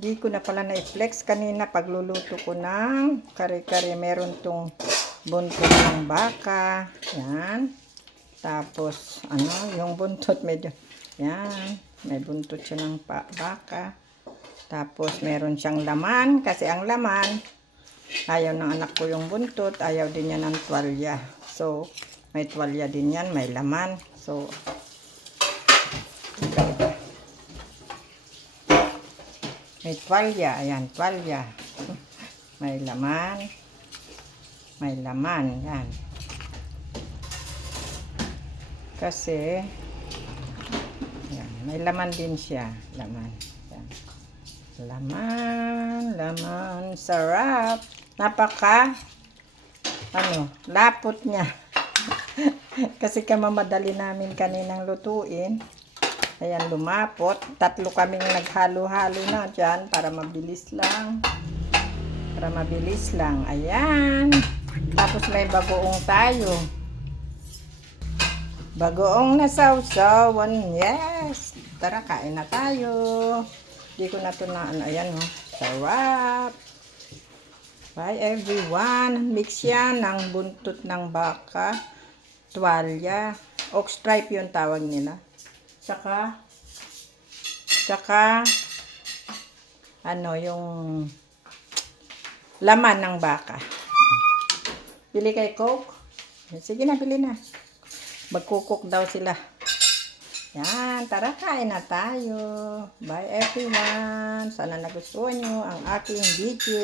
Di ko na pala na-flex kanina pagluluto ko ng kare-kare. Meron tong buntot ng baka. Yan. Tapos, yung buntot medyo, yan. May buntot siya ng baka. Tapos, meron siyang laman. Kasi ang laman, ayaw ng anak ko yung buntot. Ayaw din niya ng tuwalya. So, may tuwalya din yan. May laman. So, may tuwalya. Ayan, tuwalya. May laman. May laman. Yan. Kasi, yan, may laman din siya. Laman. Yan. Laman. Sarap. Napaka, lapot niya. Kasi kamamadali namin kaninang lutuin. Ayan, lumapot. 3 kaming naghalo-halo na dyan para mabilis lang. Ayan. Tapos may bagoong tayo. Bagoong na sausawan. Yes. Tara, kain na tayo. Di ko na ito na ayan sarap. Bye everyone. Mix yan ng buntot ng baka. Tuwalya. Ox stripe yung tawag nila. Tsaka yung laman ng baka. Bili kay Coke? Sige na, bili na. Magkukok daw sila. Yan, tara kain na tayo. Bye everyone. Sana nagustuhan nyo ang aking video.